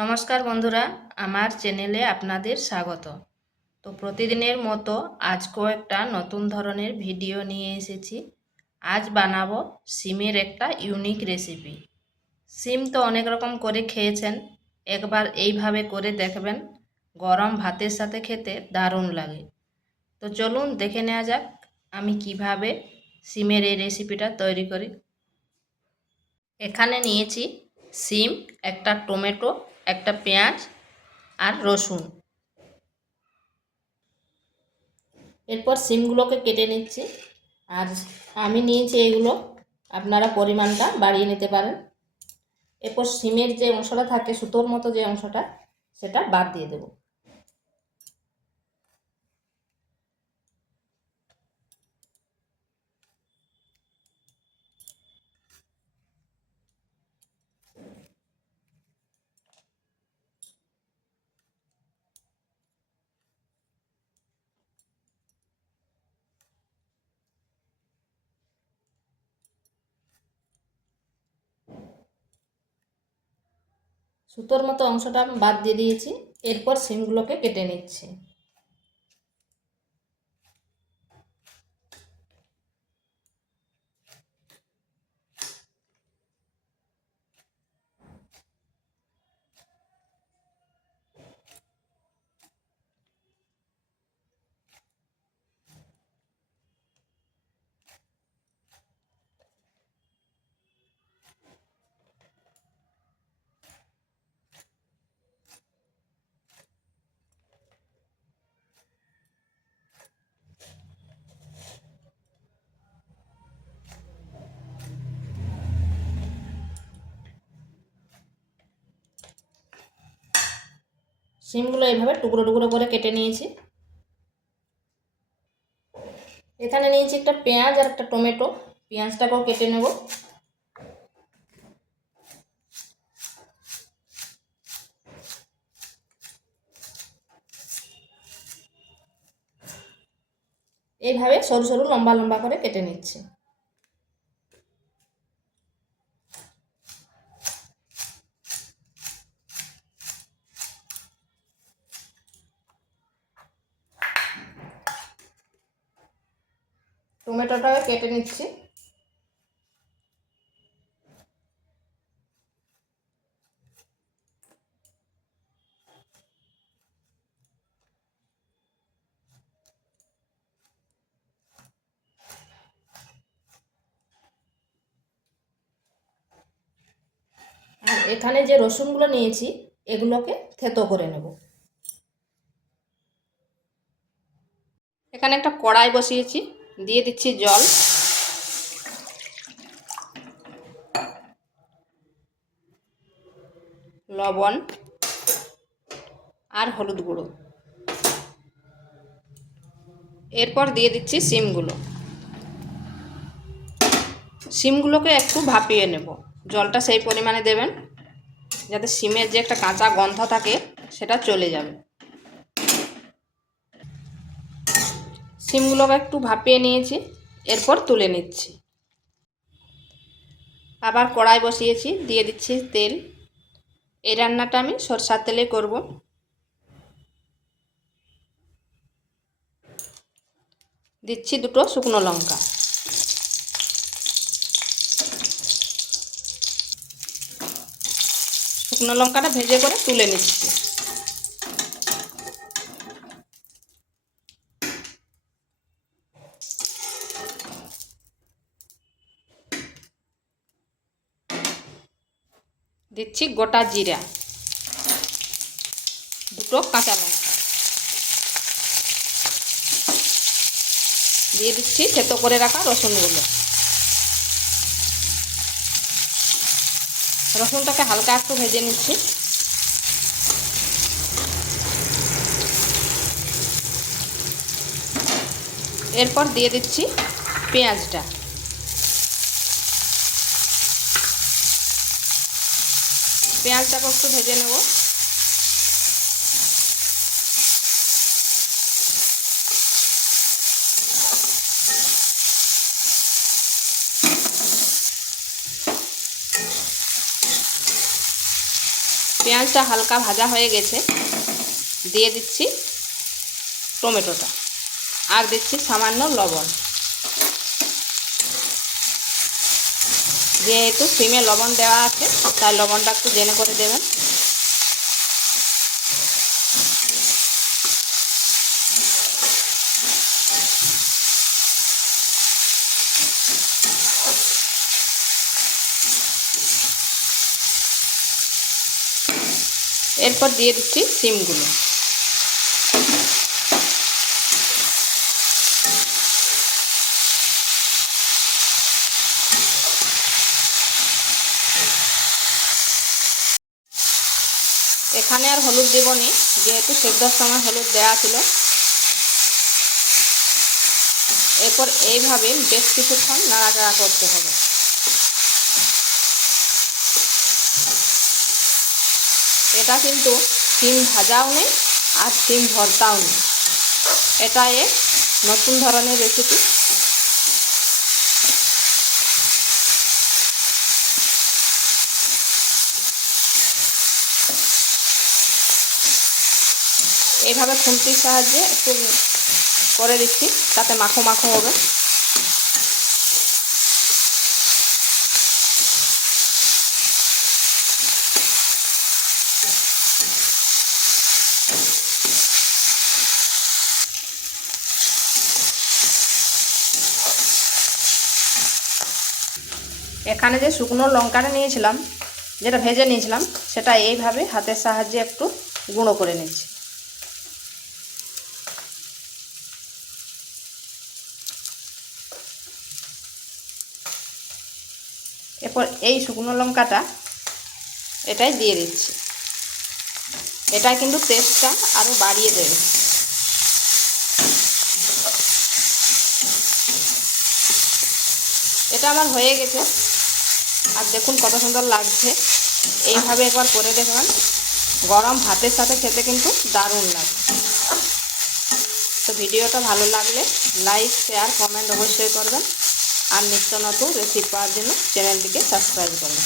নমস্কার বন্ধুরা, আমার চ্যানেলে আপনাদের স্বাগত। তো প্রতিদিনের মতো আজকেও একটা নতুন ধরনের ভিডিও নিয়ে এসেছি। আজ বানাবো সিমের একটা ইউনিক রেসিপি। সিম তো অনেক রকম করে খেয়েছেন, একবার এইভাবে করে দেখবেন, গরম ভাতের সাথে খেতে দারুণ লাগে। তো চলুন দেখে নেওয়া যাক আমি কিভাবে সিমের এই রেসিপিটা তৈরি করি। এখানে নিয়েছি সিম, একটা টমেটো, একটা পেঁয়াজ আর রসুন। এরপর সিমগুলোকে কেটে নিচ্ছি। আর আমি নিয়েছি এগুলো, আপনারা পরিমাণটা বাড়িয়ে নিতে পারেন। এরপর সিমের যে অংশটা থাকে, সুতোর মতো যে অংশটা, সেটা বাদ দিয়ে দেব। সুতোর মতো অংশটা আমি বাদ দিয়ে দিয়েছি। এরপর সিমগুলোকে কেটে নিচ্ছি। সিমগুলো এইভাবে টুকরো টুকরো করে কেটে নিয়েছি। এখানে নিয়েছি একটা পেঁয়াজ আর একটা টমেটো। পেঁয়াজটাকেও কেটে নেব। এইভাবে সরু সরু লম্বা লম্বা করে কেটে নিচ্ছি। টমেটোটাকে কেটে নিচ্ছি। আর এখানে যে রসুনগুলো নিয়েছি, এগুলোকে থেতো করে নেব। এখানে একটা কড়াই বসিয়েছি, দিয়ে দিচ্ছি জল। লবণ আর হলুদ গুঁড়ো। এরপর দিয়ে দিচ্ছি সিমগুলো। সিমগুলোকে একটু ভাপিয়ে নেব। জলটা সেই পরিমাণে দেবেন যাতে সিমের যে একটা কাঁচা গন্ধ থাকে সেটা চলে যাবে। সিমগুলোকে একটু ভাপিয়ে নিয়েছি, এরপর তুলে নিচ্ছি। আবার কড়াই বসিয়েছি, দিয়ে দিচ্ছি তেল। এই রান্নাটা আমি সরষের তেলে করব। দিচ্ছি দুটো শুকনো লঙ্কা। শুকনো লঙ্কাটা ভেজে করে তুলে নিচ্ছি। দিচ্ছি গোটা জিরা, দুটো কাঁচা লঙ্কা, দিয়ে দিচ্ছি থেতো করে রাখা রসুনগুলো। রসুনটাকে হালকা একটু ভেজে নিচ্ছি। এরপর দিয়ে দিচ্ছি পেঁয়াজটা। পেঁয়াজটাকে একটু ভেজে নেব। পেঁয়াজটা হালকা ভাজা হয়ে গেছে, দিয়ে দিচ্ছি টমেটোটা আর দিচ্ছি সামান্য লবণ। যেহেতু সিমে লবণ দেওয়া আছে তাই লবণটা একটু জেনে করে দেবেন। এরপর দিয়ে দিচ্ছি সিমগুলো। এখানে আর হলুদ দেবনি, যেহেতু সেদ্ধর সময় হলুদ দেওয়া ছিল। এরপর এইভাবে বেশ কিছুক্ষণ নাড়াচাড়া করতে হবে। এটা কিন্তু সিম ভাজাও নেই আর সিম ভর্তাও নেই, এটা এক নতুন ধরনের রেসিপি। এইভাবে খুন্তির সাহায্যে একটু করে দিচ্ছি, তাতে মাখো মাখো হবে। এখানে যে শুকনো লঙ্কাটা নিয়েছিলাম, যেটা ভেজে নিয়েছিলাম, সেটা এইভাবে হাতের সাহায্যে একটু গুঁড়ো করে নিচ্ছি। এরপর এই শুকনো লঙ্কাটা এটাই দিয়ে দিচ্ছি। এটা কিন্তু টেস্টটা আরও বাড়িয়ে দেবে। এটা আমার হয়ে গেছে, আর দেখুন কত সুন্দর লাগছে। এইভাবে একবার করে দেখবেন, গরম ভাতের সাথে খেতে কিন্তু দারুণ লাগে। তো ভিডিওটা ভালো লাগলে লাইক, শেয়ার, কমেন্ট অবশ্যই করবেন, আর নিত্য নতুন রেসিপি পাওয়ার জন্য চ্যানেলটিকে সাবস্ক্রাইব করবেন।